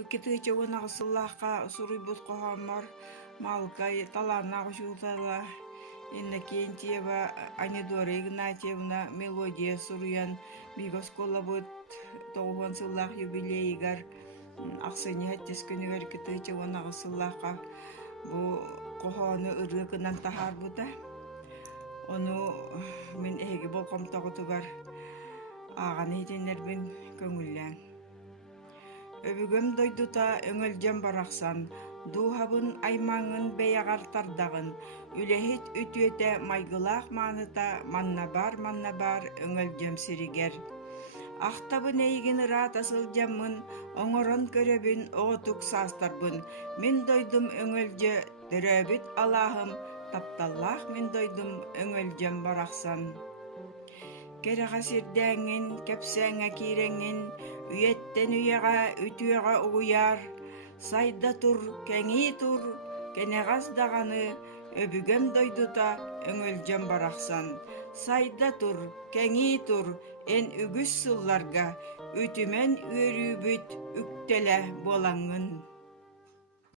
Кытыча нағысыллаққа сұруйбұт қоғамар малкай талана қошултала Иннокентьева Анидора Игнатьевна мелодия суруян бигоскола бұд 9 сыллақ юбилейгар ақсыне әттес күнігер кытыча нағысыллаққа бұ қоғаны ұрғы кынан тахар бұда. Onu мен әйгі болқам тағытығар аған етенербін көңіллән. Өбігім дойдута өңілжен барақсан, дуғабын аймаңын бәяғар тардағын, үләхет өтуеті майгылақ маныта манна бар өңілжем сиригер. Ақтабын әйгін ұрат асылжамын, оңырын көребін оғытук састарбын, мен дойдым өңілже дүрәбіт алағым, тапталлах мен дойдым өңілжем барақсан. Кереға сирдәңін, кәпсәңә кирәңін, үйеттен үйеға, үтуеға ұғыяр. Сайда тұр, кәңі тұр, кәнеғаз дағаны, өбігем дойдута өңілжем барақсан. Сайда тұр, кәңі тұр, ән үгіс сылларға, үтімен өрі бүт үктелі болаңын.